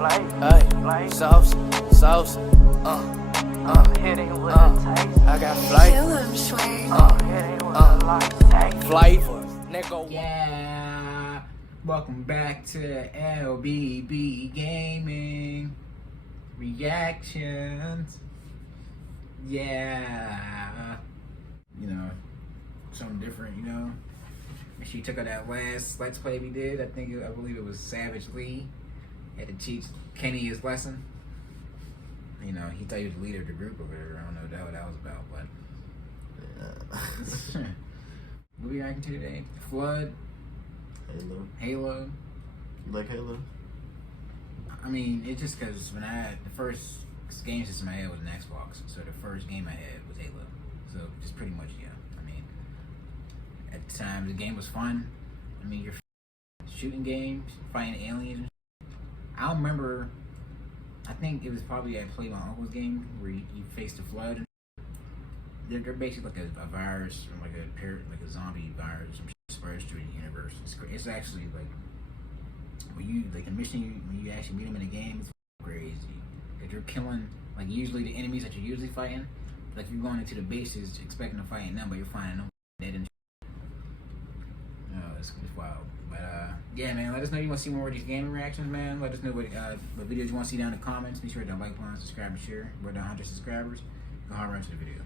Ay, sauce, sauce, I got flavor, nigga. Yeah, welcome back to LBB Gaming Reactions. Yeah, something different, Make sure you check out that last Let's Play we did. I believe it was Savage Lee. Had to teach Kenny his lesson. He thought he was the leader of the group or whatever. I don't know what that was about, but what are we reacting to today? Flood. Halo. You like Halo? I mean, it's just because when the first game system I had was an Xbox, so the first game I had was Halo. So just pretty much, yeah. I mean, at the time the game was fun. I mean, you're shooting games, fighting aliens. I remember. I think it was probably I played my uncle's game where you face the flood. They're basically like a virus, or like a zombie virus, spreads through the universe. It's actually when you actually meet them in a game, it's crazy. Because you're killing usually the enemies that you're usually fighting. Like you're going into the bases expecting to fight them, but you're finding them dead and it's wild. But yeah, man, let us know you want to see more of these gaming reactions, man. Let us know what videos you want to see down in the comments. Be sure to like, subscribe, and share. We're down 100 subscribers. Go hard run to the video.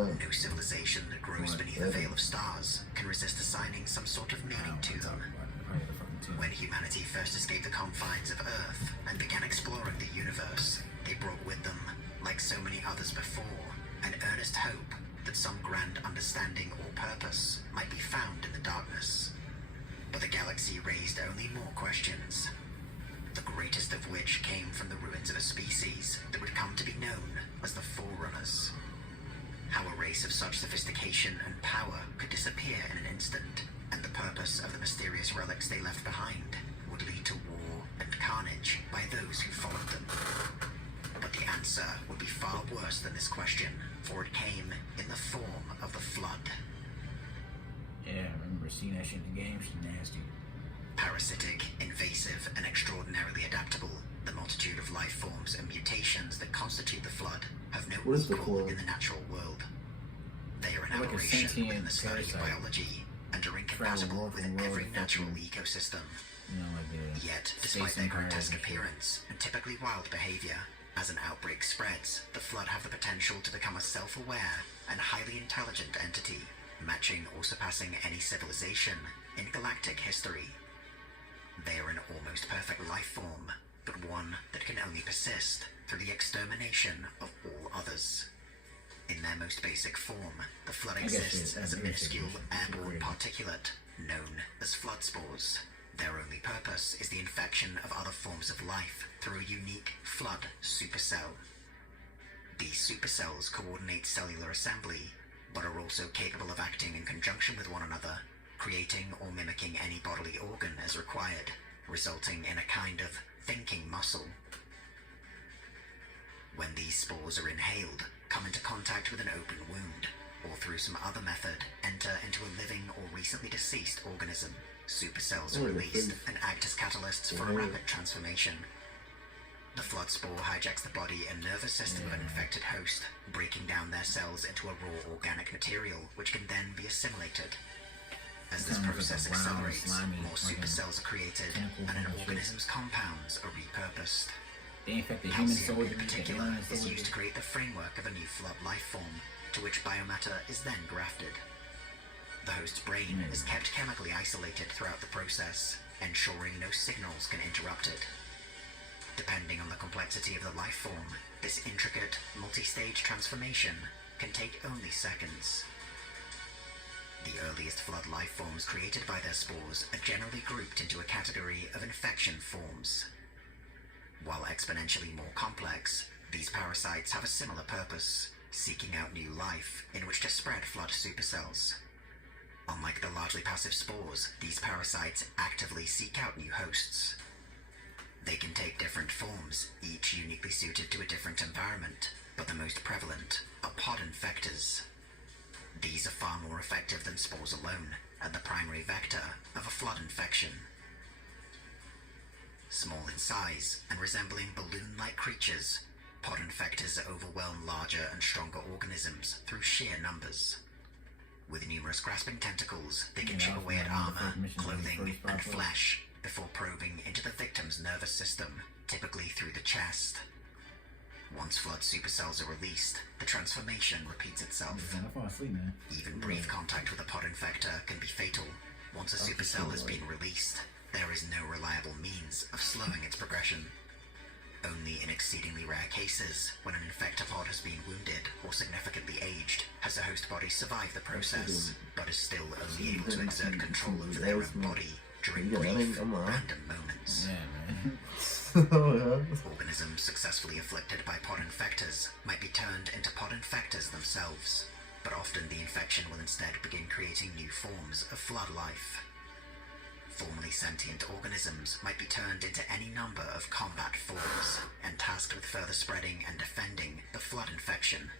No civilization that grows beneath a veil of stars can resist assigning some sort of meaning to them. When humanity first escaped the confines of Earth and began exploring the universe, they brought with them, like so many others before, an earnest hope that some grand understanding or purpose might be found in the darkness. But the galaxy raised only more questions, the greatest of which came from the ruins of a species that would come to be known as the Forerunners. How a race of such sophistication and power could disappear in an instant, and the purpose of the mysterious relics they left behind would lead to war and carnage by those who followed them. But the answer would be far worse than this question, for it came in the form of the Flood. Yeah, I remember seeing that shit in the game. It's nasty. Parasitic, invasive, and extraordinarily adaptable, the multitude of life forms and mutations that constitute the Flood have no equal in the natural world. They are an aberration within the study of biology and are incompatible with every natural ecosystem. Yet, despite their grotesque appearance and typically wild behavior, as an outbreak spreads, the Flood have the potential to become a self-aware and highly intelligent entity, matching or surpassing any civilization in galactic history. They are an almost perfect life form, but one that can only persist through the extermination of all others. In their most basic form, the Flood exists as a minuscule airborne particulate known as flood spores. Their only purpose is the infection of other forms of life through a unique Flood supercell. These supercells coordinate cellular assembly, but are also capable of acting in conjunction with one another, creating or mimicking any bodily organ as required, resulting in a kind of thinking muscle. When these spores are inhaled, come into contact with an open wound, or through some other method enter into a living or recently deceased organism, supercells are released and act as catalysts for a rapid transformation. The Flood spore hijacks the body and nervous system of an infected host, breaking down their cells into a raw organic material which can then be assimilated. As this process accelerates, more supercells are created, and an organism's compounds are repurposed. Calcium, in particular, is used to create the framework of a new Flood life form, to which biomatter is then grafted. The host's brain is kept chemically isolated throughout the process, ensuring no signals can interrupt it. Depending on the complexity of the life form, this intricate, multi-stage transformation can take only seconds. The earliest Flood life forms created by their spores are generally grouped into a category of infection forms. While exponentially more complex, these parasites have a similar purpose, seeking out new life in which to spread Flood supercells. Unlike the largely passive spores, these parasites actively seek out new hosts. They can take different forms, each uniquely suited to a different environment, but the most prevalent are pod infectors. These are far more effective than spores alone, and the primary vector of a flood infection. Small in size and resembling balloon-like creatures, pod infectors overwhelm larger and stronger organisms through sheer numbers. With numerous grasping tentacles, they can chip away at armor, clothing, and flesh before probing into the victim's nervous system, typically through the chest. Once flood supercells are released, the transformation repeats itself. Even brief contact with a pod infector can be fatal. Once a supercell has been released, there is no reliable means of slowing its progression. Only in exceedingly rare cases, when an infectopod has been wounded or significantly aged, has the host body survived the process, but is still only able to exert control over their own body during brief, random moments. Organisms successfully afflicted by pod infectors might be turned into pod infectors themselves, but often the infection will instead begin creating new forms of flood life. Formerly sentient organisms might be turned into any number of combat forms and tasked with further spreading and defending the flood infection.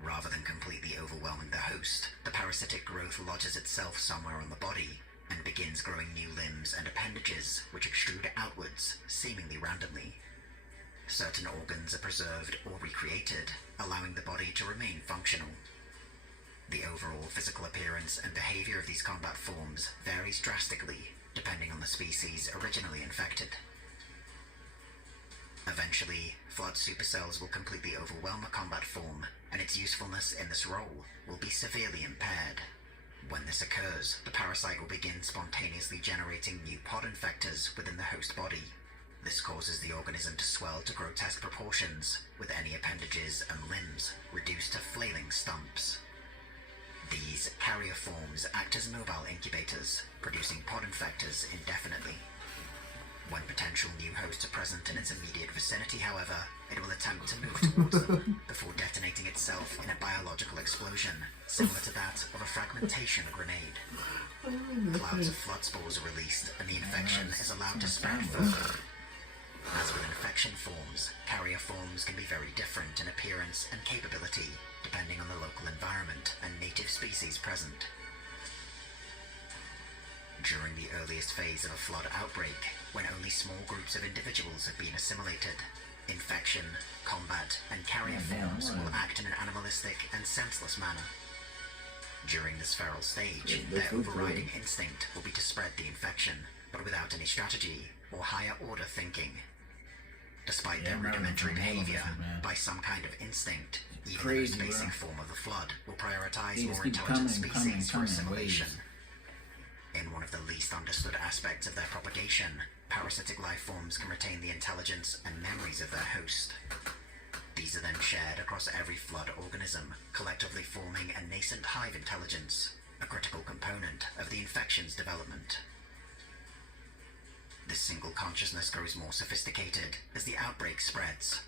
Rather than completely overwhelming the host, the parasitic growth lodges itself somewhere on the body and begins growing new limbs and appendages which extrude outwards, seemingly randomly. Certain organs are preserved or recreated, allowing the body to remain functional. The overall physical appearance and behavior of these combat forms varies drastically, depending on the species originally infected. Eventually, flood supercells will completely overwhelm a combat form, and its usefulness in this role will be severely impaired. When this occurs, the parasite will begin spontaneously generating new pod infectors within the host body. This causes the organism to swell to grotesque proportions, with any appendages and limbs reduced to flailing stumps. These carrier forms act as mobile incubators, producing pod infectors indefinitely. When potential new hosts are present in its immediate vicinity, however, it will attempt to move towards them before detonating itself in a biological explosion, similar to that of a fragmentation grenade. Clouds of flood spores are released, and the infection is allowed to spread further. As with infection forms, carrier forms can be very different in appearance and capability, depending on the local environment and native species present. During the earliest phase of a flood outbreak, when only small groups of individuals have been assimilated, infection, combat, and carrier forms will act in an animalistic and senseless manner. During this feral stage, their overriding instinct will be to spread the infection, but without any strategy or higher order thinking. Despite their rudimentary behavior, by some kind of instinct, even the most basic form of the flood will prioritize more intelligent species for assimilation. In one of the least understood aspects of their propagation, parasitic life forms can retain the intelligence and memories of their host. These are then shared across every flood organism, collectively forming a nascent hive intelligence, a critical component of the infection's development. This single consciousness grows more sophisticated as the outbreak spreads.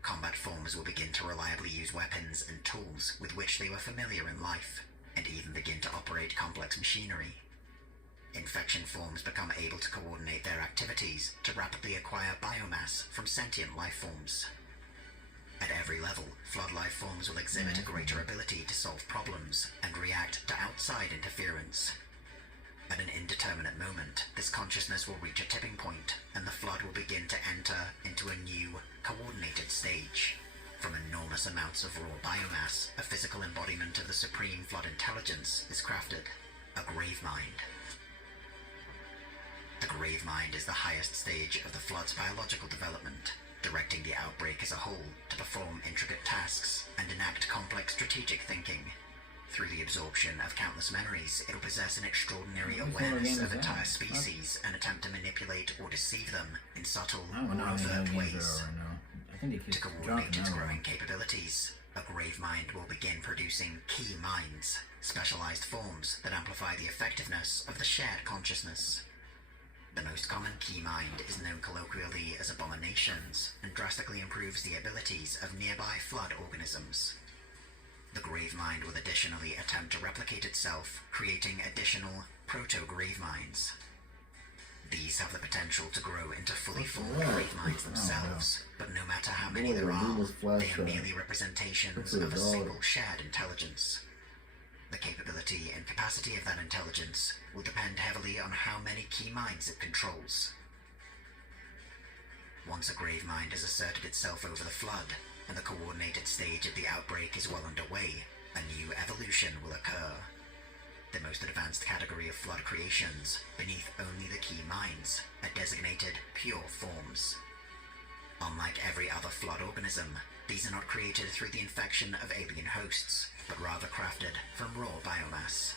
Combat forms will begin to reliably use weapons and tools with which they were familiar in life, and even begin to operate complex machinery. Infection forms become able to coordinate their activities to rapidly acquire biomass from sentient life forms. At every level, flood life forms will exhibit a greater ability to solve problems and react to outside interference. At an indeterminate moment, this consciousness will reach a tipping point, and the flood will begin to enter into a new, coordinated stage. From enormous amounts of raw biomass, a physical embodiment of the supreme flood intelligence is crafted, a grave mind. The grave mind is the highest stage of the flood's biological development, directing the outbreak as a whole to perform intricate tasks and enact complex strategic thinking. Through the absorption of countless memories, it will possess an extraordinary awareness of entire species and attempt to manipulate or deceive them in subtle or overt ways. To coordinate its growing capabilities, a grave mind will begin producing key minds, specialized forms that amplify the effectiveness of the shared consciousness. The most common key mind is known colloquially as abominations and drastically improves the abilities of nearby flood organisms. The grave mind will additionally attempt to replicate itself, creating additional proto-grave minds. These have the potential to grow into fully formed grave minds themselves, but no matter how many there are, they are merely representations of a single shared intelligence. The capability and capacity of that intelligence will depend heavily on how many key minds it controls. Once a grave mind has asserted itself over the flood, and the coordinated stage of the outbreak is well underway, a new evolution will occur. The most advanced category of flood creations, beneath only the key minds, are designated pure forms. Unlike every other flood organism, these are not created through the infection of alien hosts, but rather crafted from raw biomass.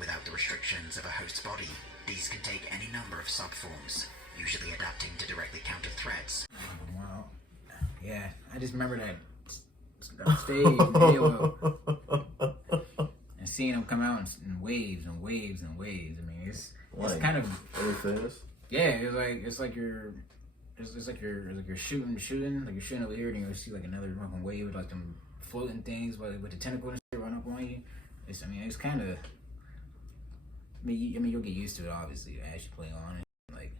Without the restrictions of a host's body, these can take any number of subforms, usually adapting to directly counter threats. Wow. Yeah, I just remember that stage in Halo and seeing them come out in waves and waves and waves. I mean, it's kind of really fast. Yeah, it's like you're shooting like you're shooting over here, and you see like another fucking wave with like them floating things with the tentacles and shit run up on you. It's kind of. I mean, you'll get used to it obviously as you play on it. Like,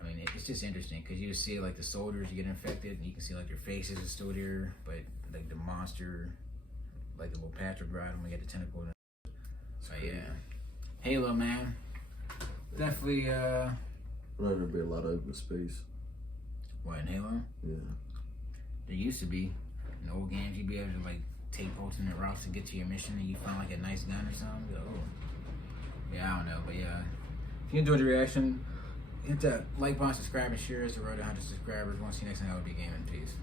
I mean, it's just interesting because you see like the soldiers get infected, and you can see like their faces are still there, but like the monster, like the little patch of ground when we get the tentacle. So yeah, Halo, man, definitely. There's not gonna be a lot of open space. What, in Halo? Yeah. There used to be. In old games, you'd be able to like take alternate routes to get to your mission, and you find like a nice gun or something. You're like, oh. Yeah, I don't know, but yeah. If you enjoyed the reaction, hit that like button, subscribe, and share. It's the road to 100 subscribers. Want to see you next time. I would be gaming. Peace.